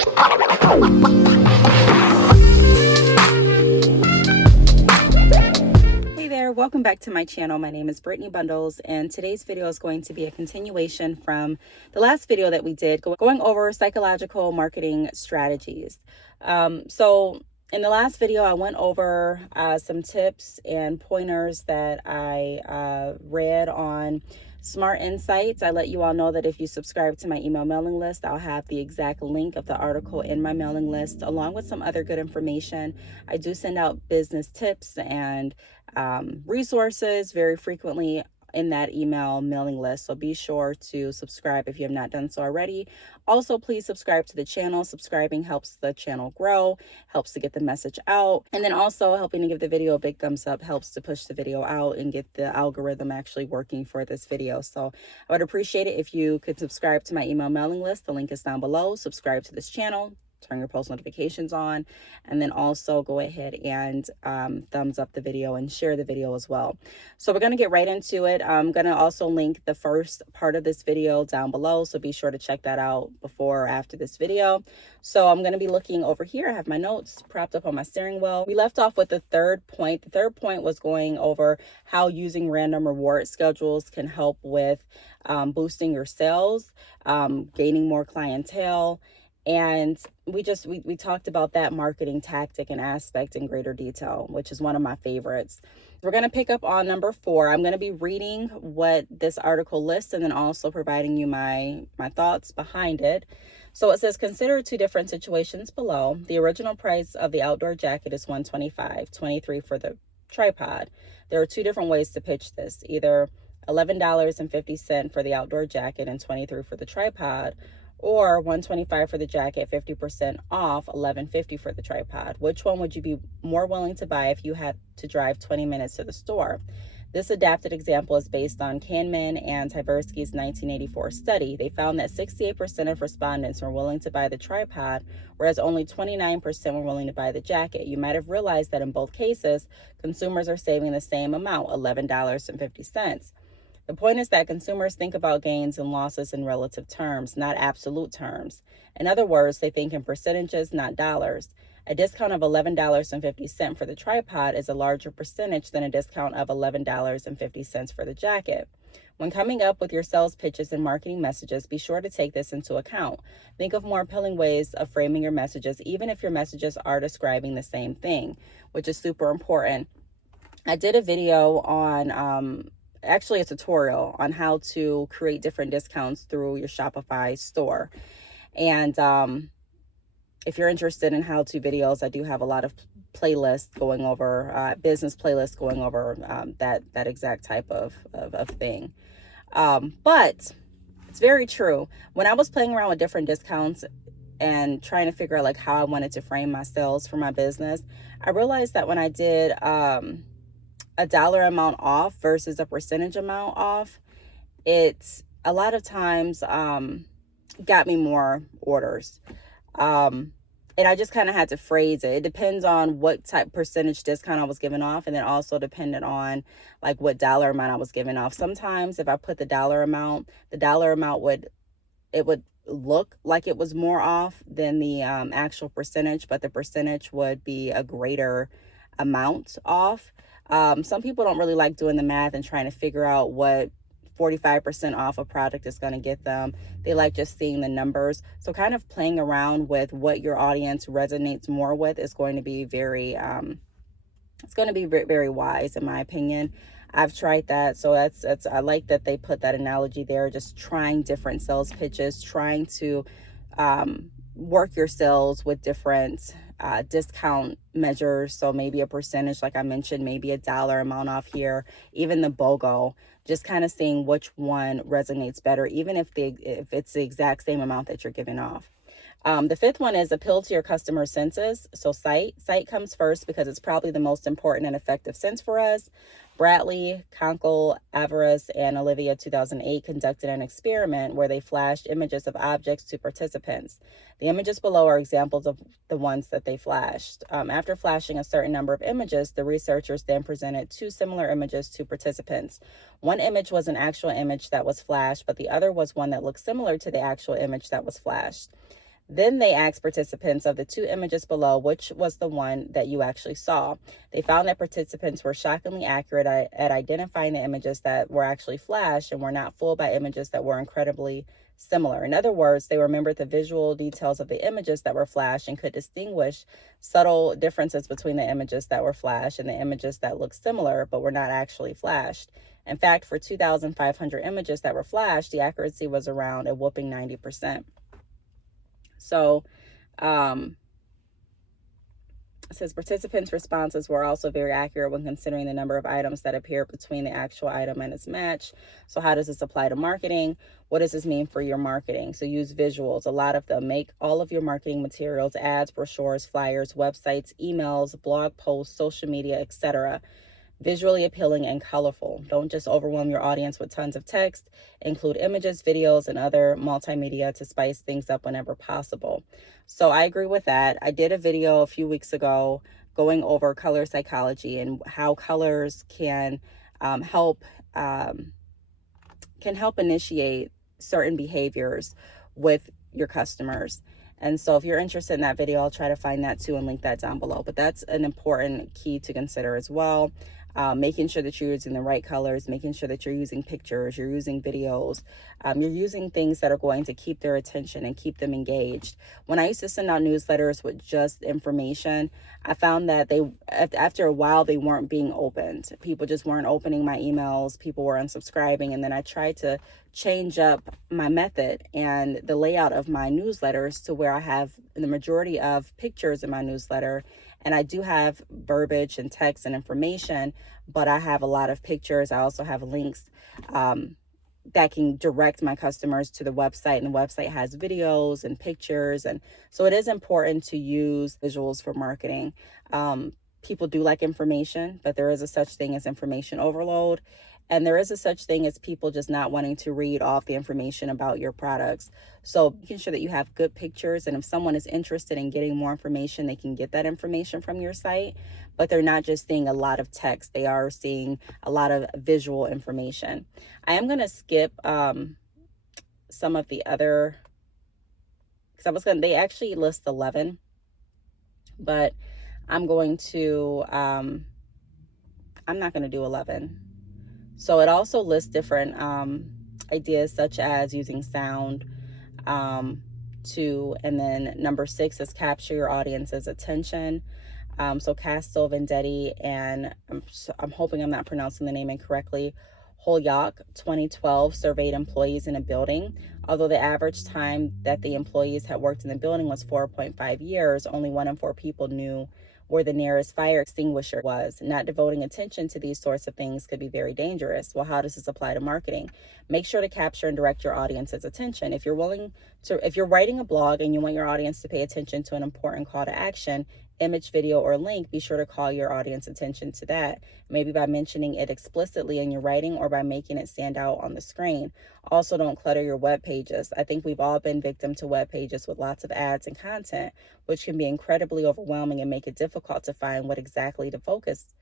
Hey there, welcome back to my channel. My name is Brittney Bundles, and today's video is going to be a continuation from the last video that we did, going over psychological marketing strategies. So in the last video, I went over some tips and pointers that I read on Smart Insights. I let you all know that if you subscribe to my email mailing list, I'll have the exact link of the article in my mailing list, along with some other good information. I do send out business tips and resources very frequently in that email mailing list, so be sure to subscribe if you have not done so already. Also, please subscribe to the channel. Subscribing helps the channel grow, helps to get the message out, and then also helping to give the video a big thumbs up helps to push the video out and get the algorithm actually working for this video. So I would appreciate it if you could subscribe to my email mailing list. The link is down below. Subscribe to this channel, turn your post notifications on, and then also go ahead and thumbs up the video and share the video as well. So we're going to get right into it. I'm going to also link the first part of this video down below, so be sure to check that out before or after this video. So I'm going to be looking over here. I have my notes propped up on my steering wheel. We left off with the third point. The third point was going over how using random reward schedules can help with boosting your sales, gaining more clientele. And we talked about that marketing tactic and aspect in greater detail, which is one of my favorites. We're going to pick up on number 4. I'm going to be reading what this article lists and then also providing you my thoughts behind it. So it says, consider 2 different situations below. The original price of the outdoor jacket is $125, $23 for the tripod. There are 2 different ways to pitch this, either $11.50 for the outdoor jacket and $23 for the tripod, or $125 for the jacket, 50% off, $11.50 for the tripod. Which one would you be more willing to buy if you had to drive 20 minutes to the store? This adapted example is based on Kahneman and Tversky's 1984 study. They found that 68% of respondents were willing to buy the tripod, whereas only 29% were willing to buy the jacket. You might have realized that in both cases, consumers are saving the same amount, $11.50. The point is that consumers think about gains and losses in relative terms, not absolute terms. In other words, they think in percentages, not dollars. A discount of $11.50 for the tripod is a larger percentage than a discount of $11.50 for the jacket. When coming up with your sales pitches and marketing messages, be sure to take this into account. Think of more appealing ways of framing your messages, even if your messages are describing the same thing, which is super important. I did a video on actually a tutorial on how to create different discounts through your Shopify store. And if you're interested in how-to videos, I do have a lot of playlists going over, business playlists going over that exact type of thing. But it's very true. When I was playing around with different discounts and trying to figure out like how I wanted to frame my sales for my business, I realized that when I did a dollar amount off versus a percentage amount off, it's a lot of times got me more orders. And I just kind of had to phrase it. It depends on what type percentage discount I was giving off, and then also depended on like what dollar amount I was giving off. Sometimes if I put the dollar amount would look like it was more off than the actual percentage, but the percentage would be a greater amount off. Some people don't really like doing the math and trying to figure out what 45% off a product is going to get them. They like just seeing the numbers. So kind of playing around with what your audience resonates more with is going to be very wise, in my opinion. I've tried that. So that's I like that they put that analogy there, just trying different sales pitches, trying to work your sales with different discount measures. So maybe a percentage, like I mentioned, maybe a dollar amount off here, even the BOGO, just kind of seeing which one resonates better, even if it's the exact same amount that you're giving off. The 5th one is appeal to your customer senses. So sight comes first because it's probably the most important and effective sense for us. Bradley, Conkle, Alvarez, and Olivia 2008 conducted an experiment where they flashed images of objects to participants. The images below are examples of the ones that they flashed. After flashing a certain number of images, the researchers then presented 2 similar images to participants. One image was an actual image that was flashed, but the other was one that looked similar to the actual image that was flashed. Then they asked participants, of the two images below, which was the one that you actually saw. They found that participants were shockingly accurate at identifying the images that were actually flashed and were not fooled by images that were incredibly similar. In other words, they remembered the visual details of the images that were flashed and could distinguish subtle differences between the images that were flashed and the images that looked similar but were not actually flashed. In fact, for 2,500 images that were flashed, the accuracy was around a whopping 90%. So, it says participants' responses were also very accurate when considering the number of items that appear between the actual item and its match. So how does this apply to marketing? What does this mean for your marketing? So use visuals, a lot of them. Make all of your marketing materials, ads, brochures, flyers, websites, emails, blog posts, social media, etc., visually appealing and colorful. Don't just overwhelm your audience with tons of text. Include images, videos, and other multimedia to spice things up whenever possible. So I agree with that. I did a video a few weeks ago going over color psychology and how colors can help initiate certain behaviors with your customers. And so if you're interested in that video, I'll try to find that too and link that down below. But that's an important key to consider as well. Making sure that you're using the right colors, making sure that you're using pictures, you're using videos, you're using things that are going to keep their attention and keep them engaged. When I used to send out newsletters with just information, I found that after a while, they weren't being opened. People just weren't opening my emails. People were unsubscribing. And then I tried to change up my method and the layout of my newsletters to where I have the majority of pictures in my newsletter. And I do have verbiage and text and information, but I have a lot of pictures. I also have links that can direct my customers to the website, and the website has videos and pictures. And so it is important to use visuals for marketing. People do like information, but there is a such thing as information overload. And there is a such thing as people just not wanting to read off the information about your products. So making sure that you have good pictures, and if someone is interested in getting more information, they can get that information from your site, but they're not just seeing a lot of text. They are seeing a lot of visual information. I am going to skip some of the other, because they actually list 11, but I'm not going to do 11. So it also lists different ideas, such as using sound, and then number 6 is capture your audience's attention. So Castel Vendetti and I'm hoping I'm not pronouncing the name incorrectly, Holyoke 2012 surveyed employees in a building. Although the average time that the employees had worked in the building was 4.5 years, only 1 in 4 people knew where the nearest fire extinguisher was. Not devoting attention to these sorts of things could be very dangerous. Well, how does this apply to marketing? Make sure to capture and direct your audience's attention. If you're writing a blog and you want your audience to pay attention to an important call to action, image, video, or link, be sure to call your audience attention to that. Maybe by mentioning it explicitly in your writing or by making it stand out on the screen. Also, don't clutter your web pages. I think we've all been victim to web pages with lots of ads and content, which can be incredibly overwhelming and make it difficult to find what exactly to focus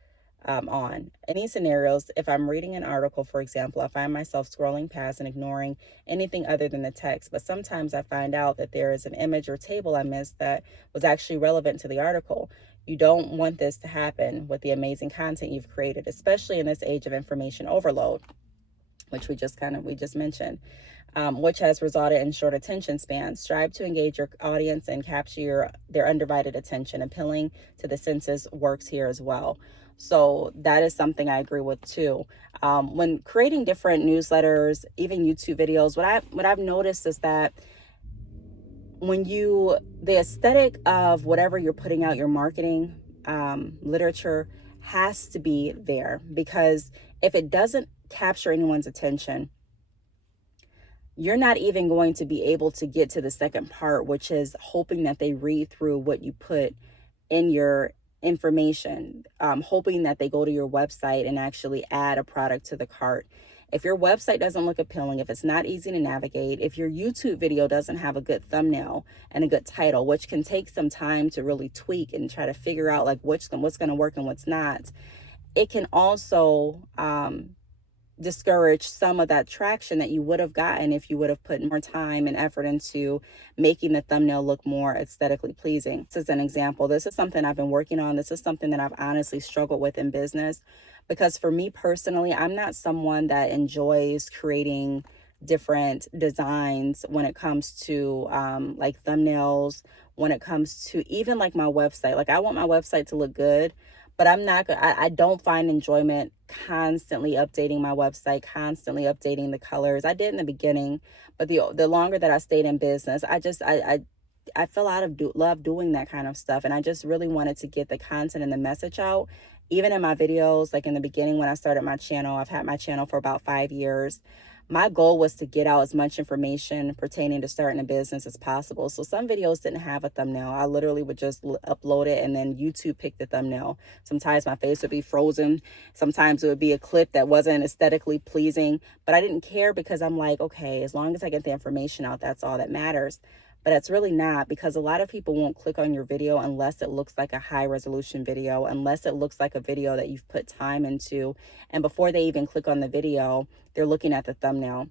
on. In these scenarios, if I'm reading an article, for example, I find myself scrolling past and ignoring anything other than the text. But sometimes I find out that there is an image or table I missed that was actually relevant to the article. You don't want this to happen with the amazing content you've created, especially in this age of information overload, which we just mentioned, which has resulted in short attention spans. Strive to engage your audience and capture their undivided attention. Appealing to the senses works here as well. So that is something I agree with too. When creating different newsletters, even YouTube videos, what I've noticed is that the aesthetic of whatever you're putting out, your marketing literature has to be there, because if it doesn't capture anyone's attention, you're not even going to be able to get to the second part, which is hoping that they read through what you put in your information, hoping that they go to your website and actually add a product to the cart. If your website doesn't look appealing, if it's not easy to navigate, if your YouTube video doesn't have a good thumbnail and a good title, which can take some time to really tweak and try to figure out like what's going to work and what's not, it can also discourage some of that traction that you would have gotten if you would have put more time and effort into making the thumbnail look more aesthetically pleasing. This is an example. This is something I've been working on. This is something that I've honestly struggled with in business, because for me personally, I'm not someone that enjoys creating different designs when it comes to like thumbnails, when it comes to even like my website. Like, I want my website to look good, but I don't find enjoyment constantly updating my website, constantly updating the colors. I did in the beginning, but the longer that I stayed in business, I fell out of love doing that kind of stuff. And I just really wanted to get the content and the message out. Even in my videos, like in the beginning when I started my channel, I've had my channel for about 5 years. My goal was to get out as much information pertaining to starting a business as possible. So some videos didn't have a thumbnail. I literally would just upload it, and then YouTube picked the thumbnail. Sometimes my face would be frozen. Sometimes it would be a clip that wasn't aesthetically pleasing, but I didn't care, because I'm like, okay, as long as I get the information out, that's all that matters. But it's really not, because a lot of people won't click on your video unless it looks like a high resolution video, unless it looks like a video that you've put time into. And before they even click on the video, they're looking at the thumbnail.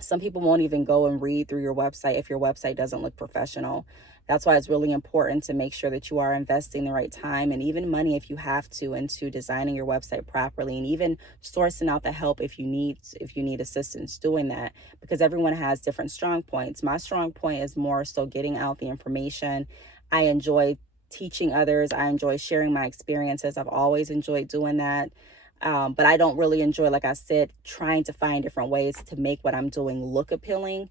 Some people won't even go and read through your website if your website doesn't look professional. That's why it's really important to make sure that you are investing the right time and even money, if you have to, into designing your website properly, and even sourcing out the help if you need assistance doing that, because everyone has different strong points. My strong point is more so getting out the information. I enjoy teaching others. I enjoy sharing my experiences. I've always enjoyed doing that. But I don't really enjoy, like I said, trying to find different ways to make what I'm doing look appealing.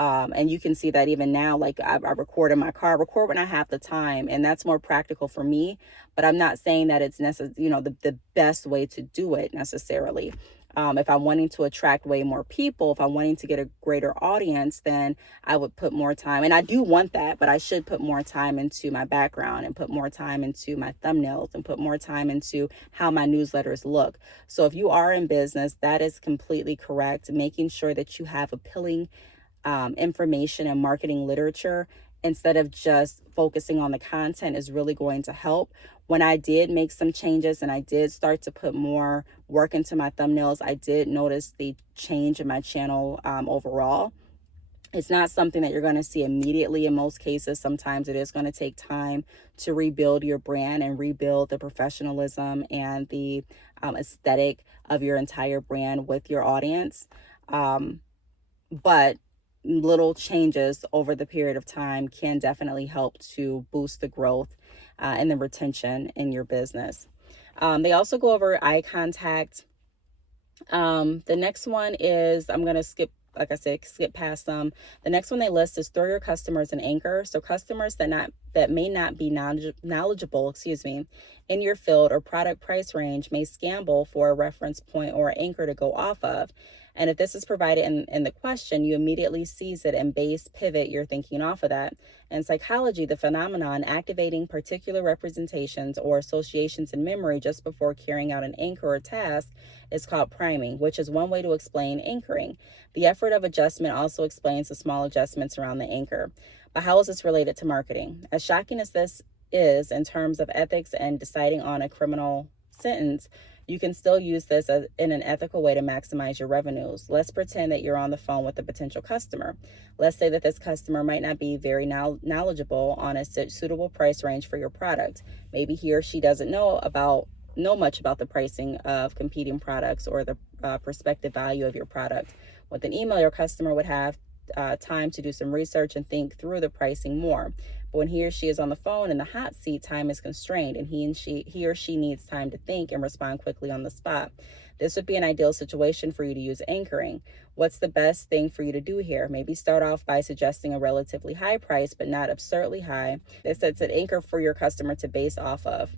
And you can see that even now, like I record in my car, record when I have the time, and that's more practical for me. But I'm not saying that it's the best way to do it necessarily. If I'm wanting to attract way more people, if I'm wanting to get a greater audience, then I would put more time. And I do want that, but I should put more time into my background, and put more time into my thumbnails, and put more time into how my newsletters look. So if you are in business, that is completely correct. Making sure that you have appealing information and marketing literature instead of just focusing on the content is really going to help. When I did make some changes and I did start to put more work into my thumbnails, I did notice the change in my channel overall. It's not something that you're going to see immediately in most cases. Sometimes it is going to take time to rebuild your brand and rebuild the professionalism and the aesthetic of your entire brand with your audience. But little changes over the period of time can definitely help to boost the growth and the retention in your business. They also go over eye contact. The next one is, I'm going to skip past them. The next one they list is throw your customers an anchor. So customers that may not be knowledgeable, in your field or product price range may scramble for a reference point or anchor to go off of. And if this is provided in the question, you immediately seize it and pivot your thinking off of that. In psychology, the phenomenon activating particular representations or associations in memory just before carrying out an anchor or task is called priming, which is one way to explain anchoring. The effort of adjustment also explains the small adjustments around the anchor. But how is this related to marketing? As shocking as this is in terms of ethics and deciding on a criminal sentence, you can still use this in an ethical way to maximize your revenues. Let's pretend that you're on the phone with a potential customer. Let's say that this customer might not be very knowledgeable on a suitable price range for your product. Maybe he or she doesn't know much about the pricing of competing products or the prospective value of your product. With an email, your customer would have time to do some research and think through the pricing more. But when he or she is on the phone in the hot seat, time is constrained, and he or she needs time to think and respond quickly on the spot. This would be an ideal situation for you to use anchoring. What's the best thing for you to do here? Maybe start off by suggesting a relatively high price, but not absurdly high. This sets an anchor for your customer to base off of.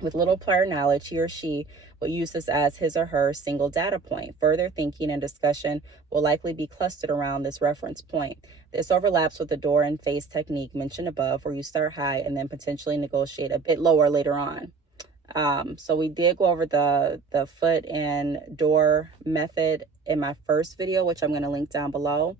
With little prior knowledge, he or she will use this as his or her single data point. Further thinking and discussion will likely be clustered around this reference point. This overlaps with the door and face technique mentioned above, where you start high and then potentially negotiate a bit lower later on. So we did go over the foot and door method in my first video, which I'm going to link down below.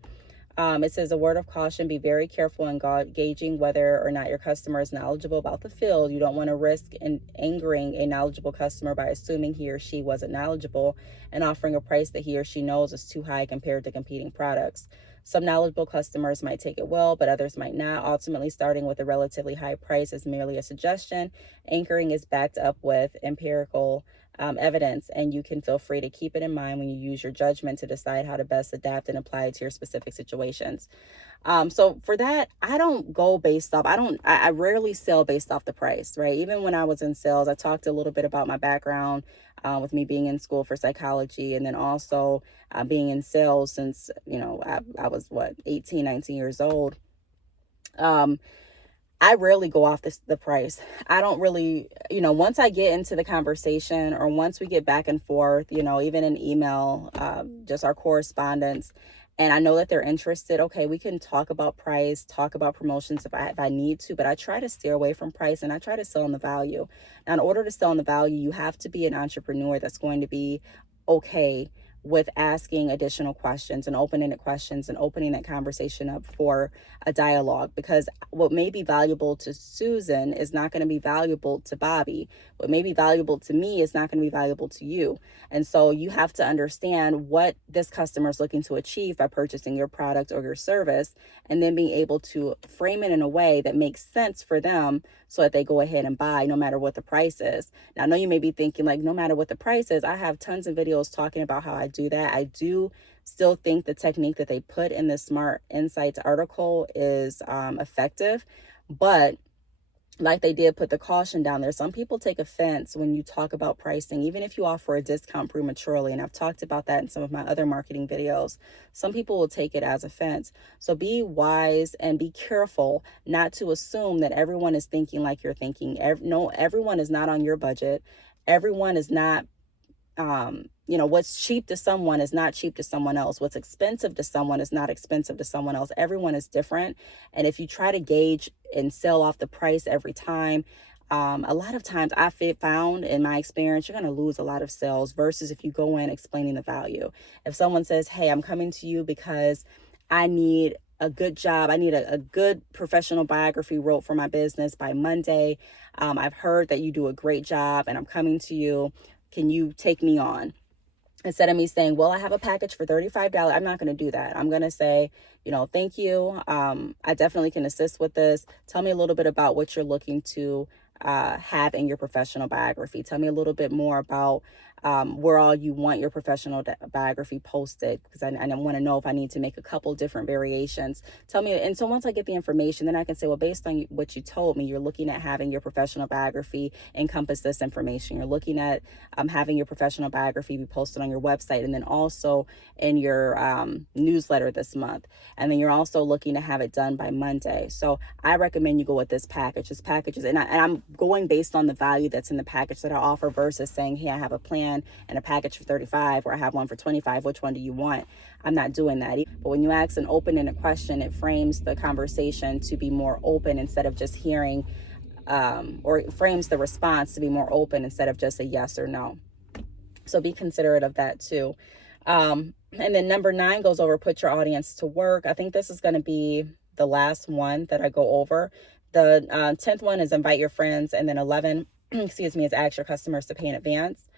It says a word of caution: be very careful in gauging whether or not your customer is knowledgeable about the field. You don't want to risk angering a knowledgeable customer by assuming he or she wasn't knowledgeable and offering a price that he or she knows is too high compared to competing products. Some knowledgeable customers might take it well, but others might not. Ultimately, starting with a relatively high price is merely a suggestion. Anchoring is backed up with empirical evidence, and you can feel free to keep it in mind when you use your judgment to decide how to best adapt and apply it to your specific situations. So for that, I don't go based off, I rarely sell based off the price, right? Even when I was in sales, I talked a little bit about my background with me being in school for psychology, and then also being in sales since, I was 18, 19 years old. I rarely go off the price. I don't really, once I get into the conversation, or once we get back and forth, even in email, just our correspondence, and I know that they're interested, okay, we can talk about price, talk about promotions if I need to, but I try to steer away from price, and I try to sell on the value. Now, in order to sell on the value, you have to be an entrepreneur that's going to be okay with asking additional questions and open-ended questions and opening that conversation up for a dialogue, because what may be valuable to Susan is not going to be valuable to Bobby. What may be valuable to me is not going to be valuable to you. And so you have to understand what this customer is looking to achieve by purchasing your product or your service, and then being able to frame it in a way that makes sense for them so that they go ahead and buy no matter what the price is. Now, I know you may be thinking, like, no matter what the price is. I have tons of videos talking about how I do that. I do still think the technique that they put in the Smart Insights article is effective, but like they did put the caution down there. Some people take offense when you talk about pricing, even if you offer a discount prematurely. And I've talked about that in some of my other marketing videos. Some people will take it as offense. So be wise and be careful not to assume that everyone is thinking like you're thinking. No, everyone is not on your budget. Everyone is not, what's cheap to someone is not cheap to someone else. What's expensive to someone is not expensive to someone else. Everyone is different. And if you try to gauge and sell off the price every time, a lot of times I've found in my experience, you're going to lose a lot of sales versus if you go in explaining the value. If someone says, hey, I'm coming to you because I need a good job. I need a good professional biography wrote for my business by Monday. I've heard that you do a great job and I'm coming to you. Can you take me on? Instead of me saying, well, I have a package for $35, I'm not going to do that. I'm going to say, thank you. I definitely can assist with this. Tell me a little bit about what you're looking to have in your professional biography. Tell me a little bit more about where all you want your professional biography posted, because I want to know if I need to make a couple different variations. Tell me. And so once I get the information, then I can say, well, based on what you told me, you're looking at having your professional biography encompass this information. You're looking at having your professional biography be posted on your website, and then also in your newsletter this month. And then you're also looking to have it done by Monday. So I recommend you go with this package. This package is, and I'm going based on the value that's in the package that I offer versus saying, hey, I have a plan and a package for $35, or I have one for $25. Which one do you want? I'm not doing that. But when you ask an open-ended question, it frames the conversation to be more open instead of just hearing, or it frames the response to be more open instead of just a yes or no. So be considerate of that too. And then number 9 goes over put your audience to work. I think this is going to be the last one that I go over. The 10th one is invite your friends, and then 11, is ask your customers to pay in advance.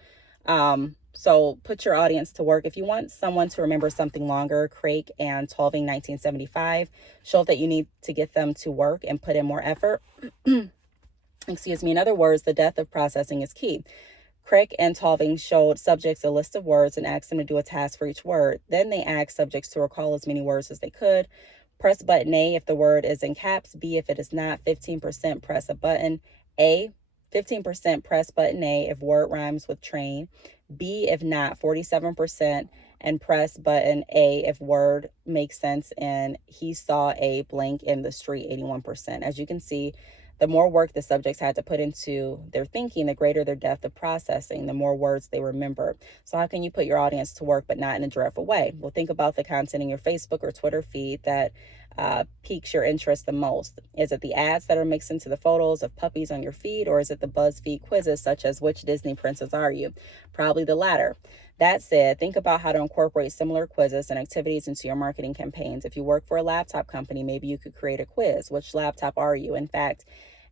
So put your audience to work. If you want someone to remember something longer, Craig and Tolving 1975 show that you need to get them to work and put in more effort. In other words, the depth of processing is key. Craig and Tolving showed subjects a list of words and asked them to do a task for each word. Then they asked subjects to recall as many words as they could. Press button A if the word is in caps. B if it is not. 15% press a button. A, 15% press button A if word rhymes with train. B if not, 47%. And press button A if word makes sense and he saw a blank in the street, 81%. As you can see, the more work the subjects had to put into their thinking, the greater their depth of processing, the more words they remember. So how can you put your audience to work but not in a dreadful way? Well, think about the content in your Facebook or Twitter feed that piques your interest the most? Is it the ads that are mixed into the photos of puppies on your feed, or is it the BuzzFeed quizzes such as which Disney princess are you? Probably the latter. That said, think about how to incorporate similar quizzes and activities into your marketing campaigns. If you work for a laptop company, maybe you could create a quiz. Which laptop are you? In fact,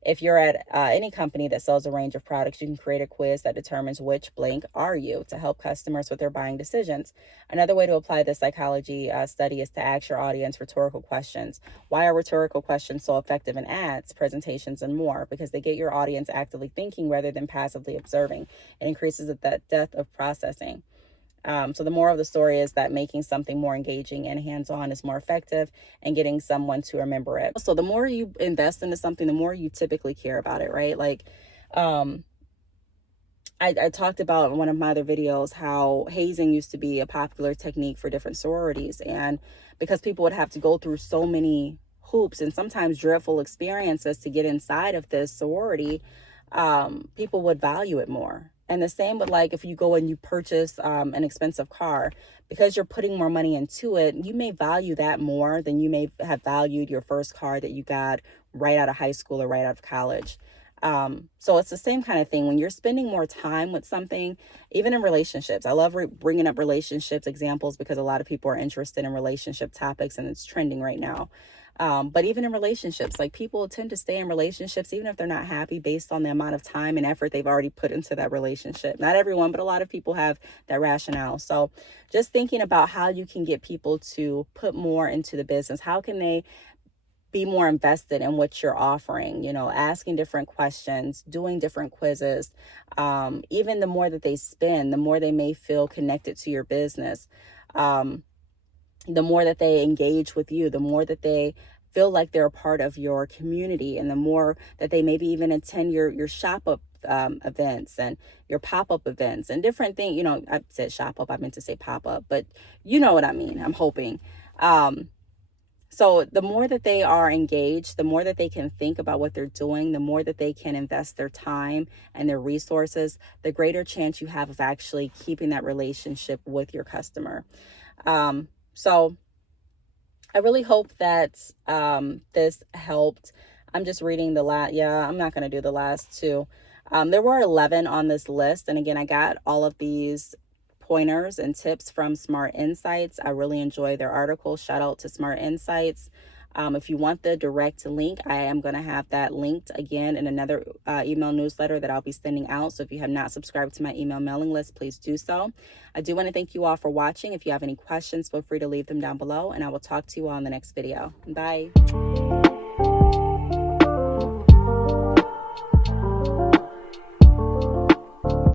if you're at any company that sells a range of products, you can create a quiz that determines which blank are you to help customers with their buying decisions. Another way to apply this psychology study is to ask your audience rhetorical questions. Why are rhetorical questions so effective in ads, presentations, and more? Because they get your audience actively thinking rather than passively observing. It increases the depth of processing. So the moral of the story is that making something more engaging and hands-on is more effective and getting someone to remember it. So the more you invest into something, the more you typically care about it, right? Like, I talked about in one of my other videos how hazing used to be a popular technique for different sororities. And because people would have to go through so many hoops and sometimes dreadful experiences to get inside of this sorority, people would value it more. And the same with, like, if you go and you purchase an expensive car, because you're putting more money into it, you may value that more than you may have valued your first car that you got right out of high school or right out of college. So it's the same kind of thing when you're spending more time with something, even in relationships. I love bringing up relationships examples because a lot of people are interested in relationship topics and it's trending right now. But even in relationships, like, people tend to stay in relationships even if they're not happy based on the amount of time and effort they've already put into that relationship. Not everyone, but a lot of people have that rationale. So just thinking about how you can get people to put more into the business. How can they be more invested in what you're offering? Asking different questions, doing different quizzes. Even the more that they spend, the more they may feel connected to your business. The more that they engage with you, the more that they feel like they're a part of your community, and the more that they maybe even attend your shop up events and your pop-up events and different things. I said shop up, I meant to say pop-up, but you know what I mean, I'm hoping. So the more that they are engaged, the more that they can think about what they're doing, the more that they can invest their time and their resources, the greater chance you have of actually keeping that relationship with your customer. So I really hope that this helped. I'm just reading the last, I'm not going to do the last two. There were 11 on this list. And again, I got all of these pointers and tips from Smart Insights. I really enjoy their article. Shout out to Smart Insights. If you want the direct link, I am going to have that linked again in another email newsletter that I'll be sending out. So if you have not subscribed to my email mailing list, please do so. I do want to thank you all for watching. If you have any questions, feel free to leave them down below, and I will talk to you all in the next video. Bye.